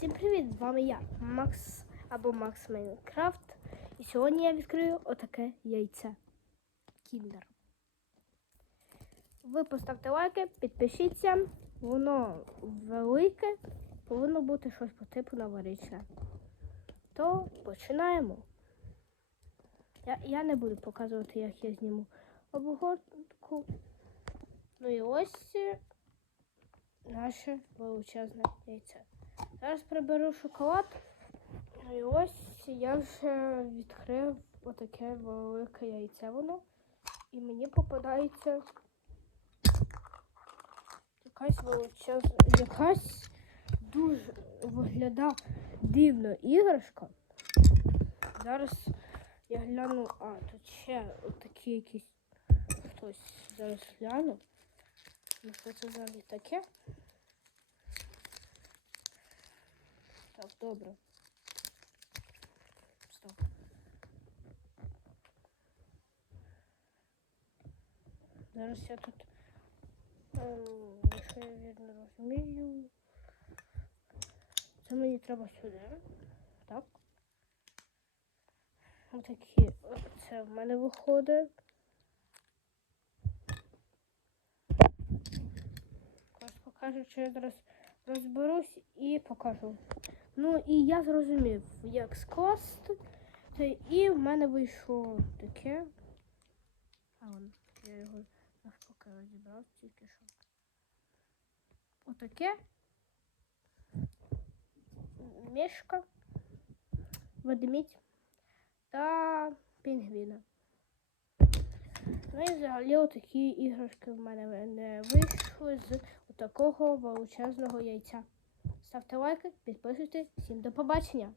Всім привіт! З вами я, Макс або Макс Майнкрафт. І сьогодні я відкрию отаке яйце. Кіндер. Ви поставте лайки, підпишіться. Воно велике, повинно бути щось по типу новорічне. То починаємо. Я, я не буду показувати, як я зніму обгортку. Ну і ось е, наше величезне яйце. Зараз приберу шоколад. І ось я вже відкрив отаке велике яйце воно. І мені попадається якась величезна, якась дуже виглядає дивно іграшка. Зараз я гляну, а, тут ще отакі якісь хтось зараз гляну. Ну що це взагалі таке? Так, добре. Стоп. Зараз я тут, якщо я вірно розумію. Це мені треба сюди. Так. Отакі, це в мене виходить. Покажу, що я зараз розберусь і покажу. Ну і я зрозумів, як скласти. Та і в мене вийшло таке. А вон, я його навпаки розібрав тільки що. Отаке. Мішка, ведмідь та пінгвіна. Ну і взагалі отакі іграшки в мене вийшли з такого величезного яйця. Ставте лайки, підписуйтесь. Всім до побачення!